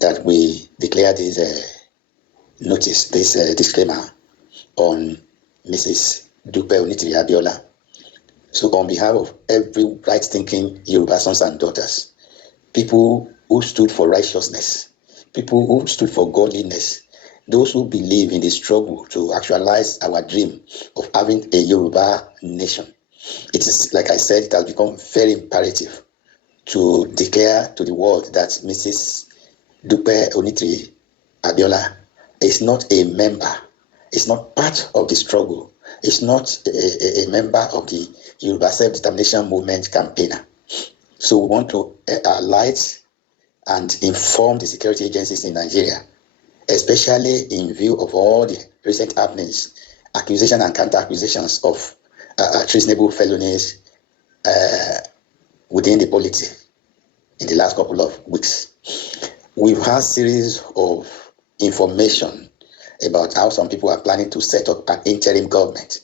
that we declare this notice, this disclaimer on Mrs. Dupe Onitiri Abiola. So on behalf of every right-thinking Yoruba sons and daughters, people who stood for righteousness, people who stood for godliness, those who believe in the struggle to actualize our dream of having a Yoruba nation, it is, like I said, it has become very imperative to declare to the world that Mrs. Dupe Onitiri Abiola is not a member, is not part of the struggle, is not a member of the Yoruba Self-Determination Movement campaigner. So we want to alight and inform the security agencies in Nigeria, especially in view of all the recent happenings, accusation and counter-accusations of treasonable felonies within the polity in the last couple of weeks. We've had a series of information about how some people are planning to set up an interim government.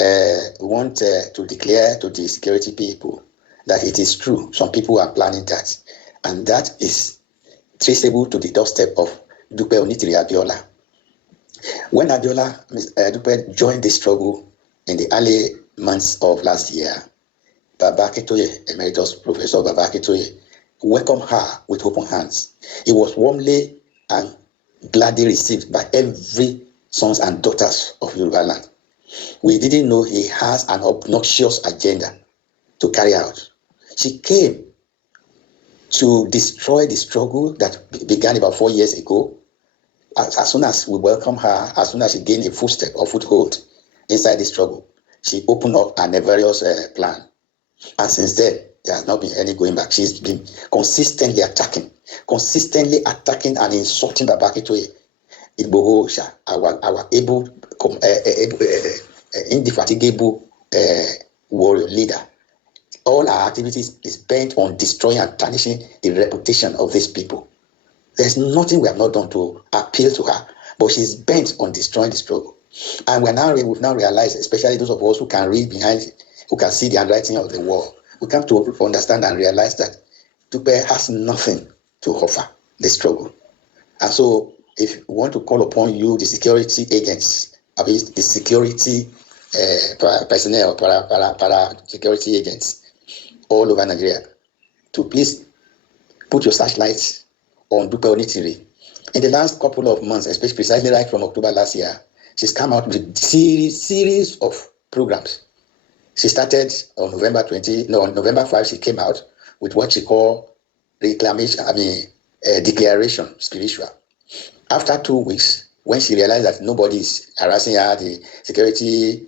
We want to declare to the security people that it is true. Some people are planning that, and that is traceable to the doorstep of Dupe Onitiri Abiola. When Dupe joined the struggle in the early months of last year, Baba Akintoye, Emeritus Professor Baba Akintoye, welcomed her with open hands. He was warmly and gladly received by every sons and daughters of Yoruba land. We didn't know he has an obnoxious agenda to carry out. She came to destroy the struggle that began about 4 years ago. As soon as we welcome her, as soon as she gained a footstep or foothold inside the struggle, she opened up a nefarious plan. And since then, there has not been any going back. She's been consistently attacking and insulting Baba Akintoye, Igboho, our able, indefatigable warrior leader. All our activities is bent on destroying and tarnishing the reputation of these people. There's nothing we have not done to appeal to her, but she's bent on destroying the struggle. And we've now realized, especially those of us who can read behind, who can see the handwriting of the wall, we come to understand and realize that Dupe has nothing to offer the struggle. And so if we want to call upon you, the security agents, the security personnel, para security agents all over Nigeria, to please put your searchlights on Dupe Onitiri. In the last couple of months, especially precisely right from October last year, she's come out with a series of programs. She started on November 5, she came out with what she called declaration spiritual. After 2 weeks, when she realized that nobody is harassing her, the security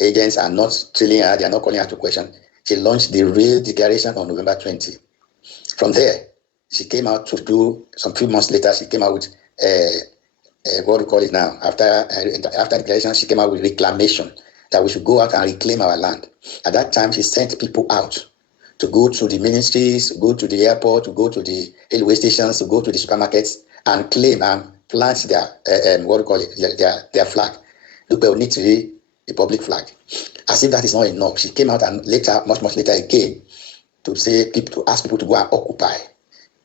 agents are not trailing her, they are not calling her to question, she launched the real declaration on November 20. From there, she came out to do, some few months later, she came out with, what do we call it now? After declaration, she came out with reclamation, that we should go out and reclaim our land. At that time, she sent people out to go to the ministries, to go to the airport, to go to the railway stations, to go to the supermarkets and claim and plant their, their flag, Dupe Onitiri, the public flag. As if that is not enough, she came out and later, much later again, to ask people to go and occupy.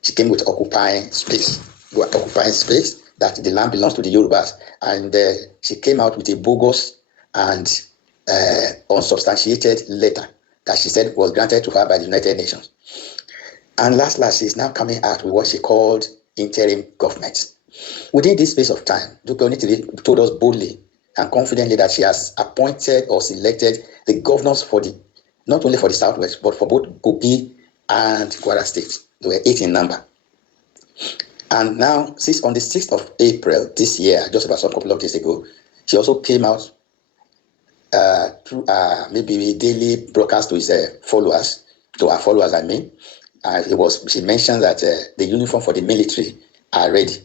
She came with occupying space, that the land belongs to the Yorubas. And she came out with a bogus and unsubstantiated letter that she said was granted to her by the United Nations. And last, she's now coming out with what she called interim government. Within this space of time, Dupe Onitiri told us boldly and confidently that she has appointed or selected the governors not only for the Southwest, but for both Kogi and Kwara states. They were 8 in number. And now, on the 6th of April this year, just about a couple of days ago, she also came out through maybe a daily broadcast to her followers, I mean. She mentioned that the uniform for the military are ready.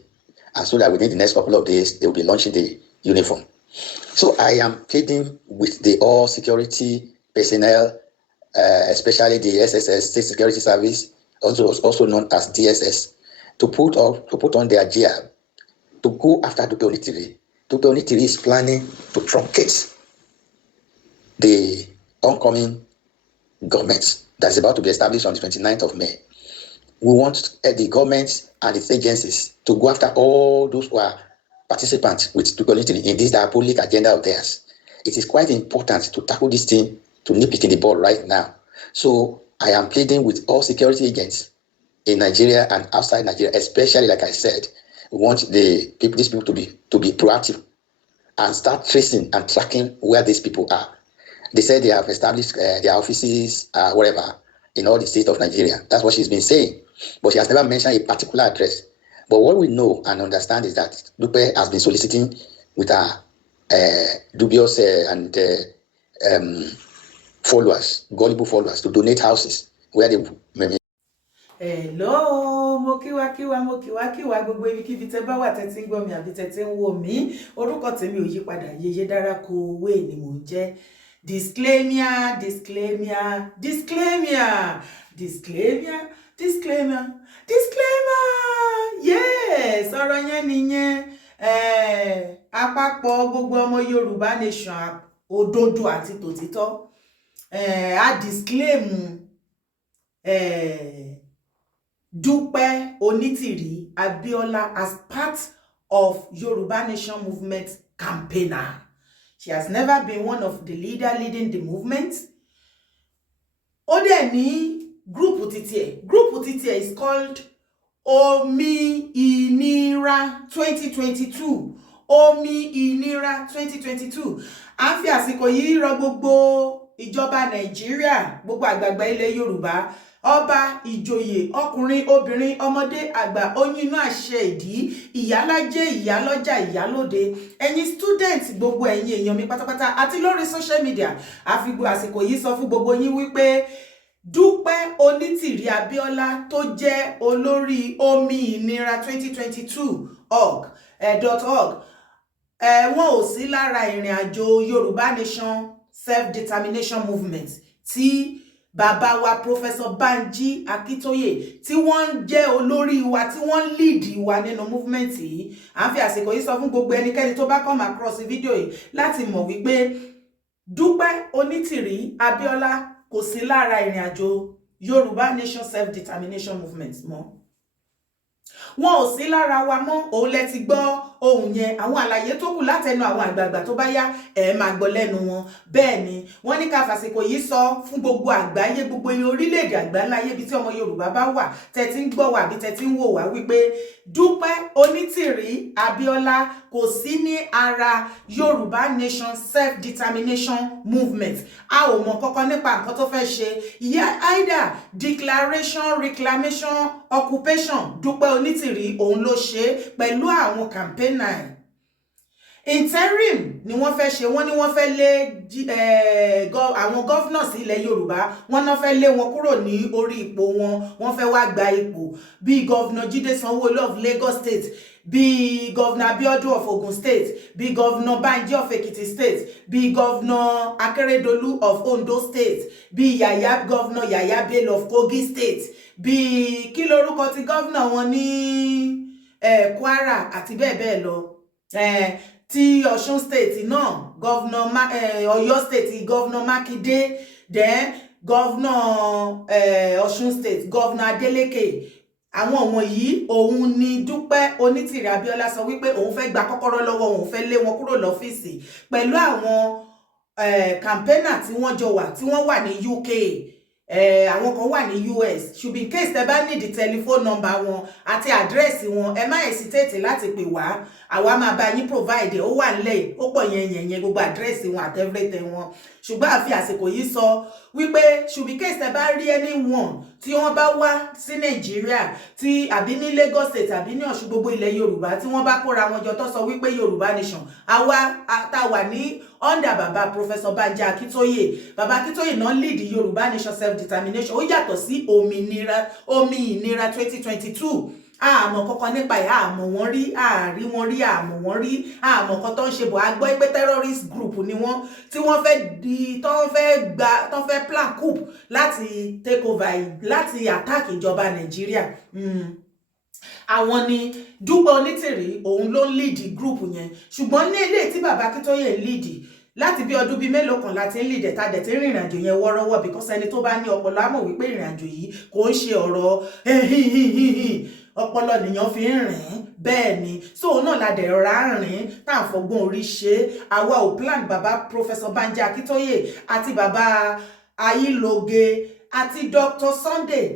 And so that within the next couple of days, they will be launching the uniform. So I am pleading with the all security personnel, especially the SSS, State Security Service, also known as DSS, to put on their gear, to go after Dupe Onitiri. Dupe Onitiri is planning to truncate the oncoming government that's about to be established on the 29th of May. we want the government and its agencies to go after all those who are participants with Dupe Onitiri in this diabolic agenda of theirs. It is quite important to tackle this thing, to nip it in the bud right now. So I am pleading with all security agents in Nigeria and outside Nigeria, especially, like I said, we want these people to be proactive and start tracing and tracking where these people are. They said they have established their offices, wherever, in all the states of Nigeria. That's what she's been saying. But she has never mentioned a particular address. But what we know and understand is that Dupe has been soliciting with her dubious and followers, gullible followers, to donate houses where they may. Hello, mo kíwá gbogbo ibikíbi tẹ́ bá wà tẹ́ tí ń gbọ́ mi àbí tẹ́ tí ń wò mí. Orúkọ tèmi ò yí padà, Yèyé Dára Kowé ni mò ń jẹ́. Disclaimer. Yes, ọ̀rọ̀ yẹn nìyẹn. Àpapọ̀ gbogbo ọmọ Yorùbá nation òdodo àti tòtítọ́. A disclaim Dupe Onitiri Abiola as part of Yoruba Nation movement campaigner. She has never been one of the leader leading the movement. Ó dẹ̀ ní group títí ẹ̀ is called Onitiri 2022. Onitiri 2022. À ń fi àsìkò yìí rọ gbogbo ìjọba Nàìjíríà, gbogbo àgbààgbà ilẹ̀ Yorùbá, ọba, ìjòyè, ọkùnrin, obìnrin, ọmọdé, àgbà, oyún inú àṣẹ ìdí, ìyálájé, ìyálọ́jà, ìyálóde, ẹ̀yin student, gbogbo ẹ̀yin èèyàn mi pátápátá àti lórí social media. Àfìgbò àsìkò yìí sọ fún gbogbo yín wípé Dupe Onitiri Abiola tó jẹ́ olórí Onitiri 2022.org wọn ò sí lára ìrìn àjò Yoruba Nation Self-Determination Movement tí bàbá wa Professor Banji Akitoye tí wọ́n jẹ́ olórí wa, tí wọ́n lead wa nínú movement yìí. À ń fi àsìkò yìí sọ fún gbogbo ẹnikẹ́ni tó bá come across fídíò yìí láti mọ̀ wípé Dupe Onitiri Abiola kò sí lára ìrìn àjò Yoruba Nation Self-Determination Movement mọ́. Wọn ò sí lára wa mọ́. Òun lẹ ti gbọ́ ohun yẹn. Àwọn àlàyé tó kù látẹnu àwọn àgbààgbà tó bá yá máa gbọ́ lẹ́nu wọn. Bẹ́ẹ̀ ni wọ́n ní ká fàsìkò yìí sọ fún gbogbo àgbáyé, gbogbo orílẹ̀-èdè àgbáláyé bí tí ọmọ Yorùbá bá wà, tẹ́ tí ń gbọ́ wá bí tẹ́ tí ń wò wá wípé Dupe Onitiri Abiola kò sí ní ara Yoruba Nation Self-Determination Movement. A ò mọ̀ kankan nípa nǹkan tó fẹ́ ṣe. Either declaration, reclamation, occupation, Dupe Onitiri òun ló ṣe pẹ̀lú àwọn campaigner. Interim ni wọ́n fẹ́ ṣe. Wọ́n ní wọ́n fẹ́ lé àwọn governors ilẹ̀ Yorùbá, wọ́n náà fẹ́ lé wọn kúrò ní orí ipò wọn, wọ́n fẹ́ wá gba ipò bí Governor Jide Sanwo-Olu of Lagos State, bí Governor Abiodun of Ogun State, bí Governor Banji of Ekiti State, bí Governor Akeredolu of Ondo State, bí Governor Yaya Bello of Kogi State, bí kí lorúkọ ti governor wọn ní Kwara àti bẹ́ẹ̀ bẹ́ẹ̀ lọ. Ti Osun State náà, Governor Oyo State, Governor Makinde, then Governor Osun State, Governor Adeleke. Àwọn wọ̀nyí òun ni Dupe Onitiri Abiola sọ wípé òun fẹ́ gba kọ́kọ́rọ́ lọ́wọ́, òun fẹ́ lé wọn kúrò lọ́fíìsì pẹ̀lú àwọn campaigner tí wọ́n jọ wà, tí wọ́n wà ní UK. Àwọn kan wà ní US. Should be in case tẹ́ bá need the telephone number wọn àti address wọn, ẹ má hesitate láti pè wá. Àwa máa bá yín provide. Ó wà nílẹ̀, ó pọ̀ yẹn gbogbo address wọn àti everything wọn. Ṣùgbọ́n àfi àsìkò yìí sọ wípé should be in case tẹ́ bá rí anyone tí wọ́n bá wá sí Nàìjíríà, tí àbí ní Lagos State àbí ní Ọ̀ṣun, gbogbo ilẹ̀ Yorùbá, tí wọ́n bá kóra wọn jọ tó sọ wípé Yorùbá Nation, àwa tá wà ní under bàbá Professor Banji Akitoye. Bàbá Akitoye náà lead Yoruba Nation Self-Determination. Ó yàtọ̀ sí Onitiri 2022. Àmọ́ kankan nípa ẹ̀, àmọ́ wọn rí, àárí wọn rí, àmọ́ wọn rí, àmọ́ kan tó ń ṣe bọ̀. A gbọ́ pé terrorist group ni wọ́n, tí wọ́n fẹ́ tó fẹ́ plan coup láti take over, láti attack ìjọba Nàìjíríà. Àwọn ni Dupe Onitiri òun ló lead group yẹn. Ṣùgbọ́n ní ilé tí bàbá Akitoye lead láti bí ọdún bíi mélòó kan láti ń lead ta dẹ̀ tí ń rìnrìn àjò yẹn wọ́rọ́wọ́ because ẹni tó bá ní ọpọlọ á mọ̀ wípé ìrìn àjò yìí kò ń ṣe ọ̀rọ̀ ọpọlọ nìyàn fi ń rìn bẹ́ẹ̀ ni so náà la dẹ̀ ra rìn tá à ń fọgbọ́n orí ṣe àwa ò plan bàbá Professor Banji Akíntóyè àti bàbá Ayílóge àti Dr. Sunday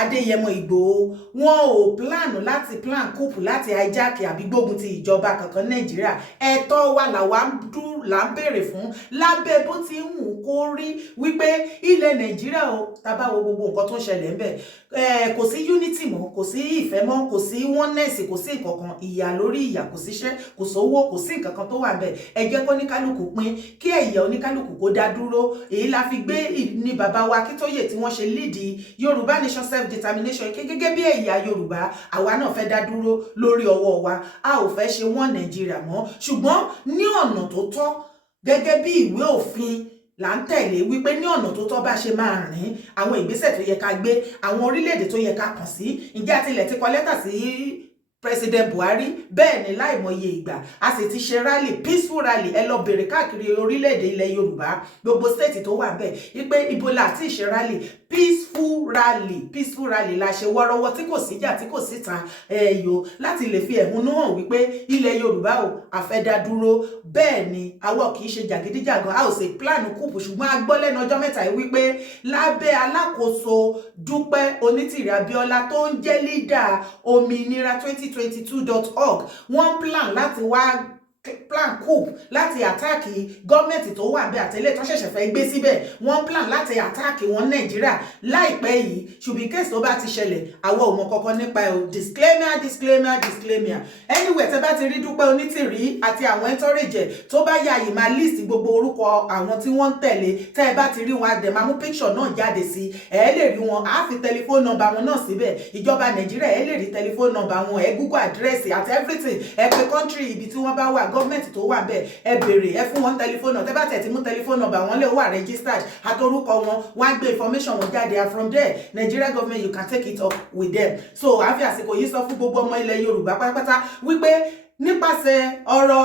Adéyẹmọ Ìgbòho wọn ò plan coup láti hijack àbí gbógun ti ìjọba kankan Nàìjíríà ẹ̀tọ́ wa là ń béèrè fún lábẹ́ bó ti ń wù kó rí wípé ilẹ̀ Nàìjíríà o tá bá wo gbogbo nǹkan tó ń ṣẹlẹ̀ ńbẹ̀ kò sí unity mọ́ kò sí ìfẹ́ mọ́ kò sí oneness kò sí nǹkankan ìyà lórí ìyà kò síṣẹ́ kò sówó kò sí nǹkankan tó wà ńbẹ̀ ẹ jẹ́ kó oníkálùkù pín kí ẹ̀yà oníkálùkù kó dá dúró èyí la fi gbé ní bàbá wa Akíntóyè tí wọ́n ṣe lead Yorùbá Nation self-determination gẹ́gẹ́ bí ẹ̀yà Yorùbá àwa náà fẹ́ dá dúró lórí ọwọ́ wa a ò fẹ́ ṣe wọ́n Nàìjíríà mọ́ ṣùgbọ́n ní ọ̀nà tó tọ́ gẹ́gẹ́ bí ìwé òfin là ń tẹ̀lé wípé ní ọ̀nà tó tọ́ bá ṣe máa rìn àwọn ìgbésẹ̀ tó yẹ ká gbé àwọn orílẹ̀-èdè tó yẹ ká kàn sí ǹjẹ́ àtilẹ̀ ti kọ lẹ́tà sí President Buhari bẹ́ẹ̀ ni láìmọye ìgbà a sì ti ṣe rally peaceful rally ẹ lọ bèrè káàkiri orílẹ̀-èdè ilẹ̀ Yorùbá gbogbo state tó wà bẹ́ẹ̀ wípé ibo la ti ṣe rally peaceful rally la ṣe wọ́rọ́wọ́ tí kò síjà tí kò síta ẹ̀yọ láti lè fi ẹ̀hónú hàn wípé ilẹ̀ Yorùbá ò àfẹ́dá dúró bẹ́ẹ̀ ni àwa kì í ṣe jàgídíjàgan a ò sì plan coup ṣùgbọ́n a gbọ́ lẹ́nu ọjọ́ mẹ́ta yìí wípé lábẹ́ alákòóso Dúpẹ́ Onítìrí Abíọ́lá tó ń jẹ́ leader Òmìnira 2022.org wọ́n plan láti wá plan coup láti àtáàkì gọ́ọ̀mẹ̀ntì tó wà bẹ́ẹ̀ àtẹ́lẹ̀ tó ṣẹ̀ṣẹ̀ fẹ́ gbé síbẹ̀ wọ́n plan láti àtáàkì wọn Nàìjíríà láìpẹ́ yìí ṣùgbọ́n case tó bá ti ṣẹlẹ̀ àwọn ò mọ̀ kankan nípa ẹ̀ o disclaimer anyway tẹ́ bá ti rí Dúpẹ́ Onítìrí àti àwọn entourage tó bá yà yìí máa list gbogbo orúkọ àwọn tí wọ́n ń tẹ̀lé tẹ́ ẹ bá ti rí wọn àdẹ̀ máa mú picture náà jáde sí ẹ lè rí wọn á fi telephone number wọn náà síbẹ̀ ìjọba Nàìjíríà ẹ lè rí telephone number wọn ẹ Google address àti everything ẹ pè country ibi tí wọ́n bá wà gọ́ọ̀mẹ̀ntì tó wà bẹ́ẹ̀ ẹ béèrè ẹ fún wọn tẹlifóònù tẹ́ bá tẹ̀ tí mú tẹlifóònù nọ́mbà wọn lè wà registered àtorúkọ wọn wọ́n á gbé information wọn jáde and from there Nigeria government you can take it up with them so àfi àsìkò yìí sọ fún gbogbo ọmọ ilẹ̀ Yorùbá pátápátá wípé nípasẹ̀ ọ̀rọ̀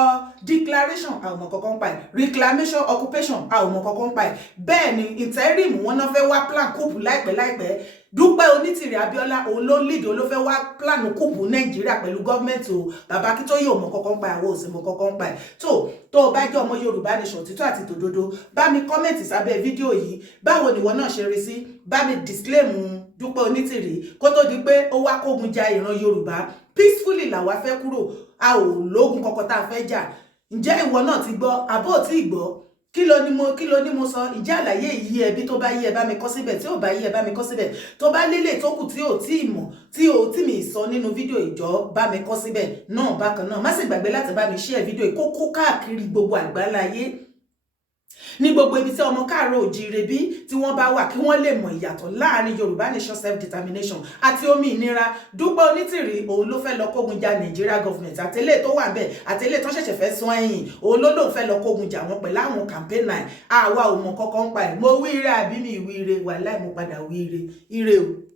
declaration a ò mọ̀ kankan pa ẹ̀ reclamation occupation a ò mọ̀ kankan pa ẹ̀ bẹ́ẹ̀ ni interim wọn náà fẹ́ wá plan coup láìpẹ́ Dúpẹ́ Onítìrí Abíọ́lá òun ló lead òun ló fẹ́ wá plan coup Nàìjíríà pẹ̀lú gọ́ọ̀mẹ̀ntì o bàbá Akíntóyè ò mọ̀ kankan pa ẹ̀ àwọn ò sì mọ̀ kankan pa ẹ̀ tó o bá jẹ́ ọmọ Yorùbá Nation títọ́ àti tòdodo bá mi kọ́mẹ̀ntì sábẹ́ fídíò yìí báwo ni ìwọ náà ṣe rí sí bá mi disclaim Dúpẹ́ Onítìrí kó tó di pé ó wá kógun ja ìran Yorùbá peacefully làwa fẹ́ kúrò a ò lógun kankan tá a fẹ́ jà ǹjẹ́ ìwọ náà ti gbọ́ àbó tí ì gbọ́ kí ló ní mo sọ ìjà àlàyé yìí ẹbí tó bá yí ẹ bá mi kọ síbẹ̀ tí ò bá yí ẹ bá mi kọ síbẹ̀ tó bá lélẹ̀ tó kù tí ò tí ì mọ̀ tí mi sọ nínú fídíò ìjọ bá mi kọ síbẹ̀ náà bákan náà má sì gbàgbé láti bá mi share fídíò ìkókó káàkiri gbogbo àgbáláyé ní gbogbo ibi tí ọmọ káàárọ̀ oòjíire bí tí wọ́n bá wà kí wọ́n lè mọ̀ ìyàtọ̀ láàrin Yorùbá Nation self-determination àti òmìnira Dúpẹ́ Onítìrí òun ló fẹ́ lọ kógun ja Nigeria government àtẹlẹ́ tó wà bẹ́ẹ̀ àtẹlẹ́ tó ṣẹ̀ṣẹ̀ fẹ́ sún ẹ̀yìn òun ló lóun fẹ́ lọ kógun jà wọ́n pẹ̀lú àwọn campaigning àwa ò mọ̀ kankan pa ẹ̀ mo wíire àbí mi ìwíire wàláì mo padà wíire ire o.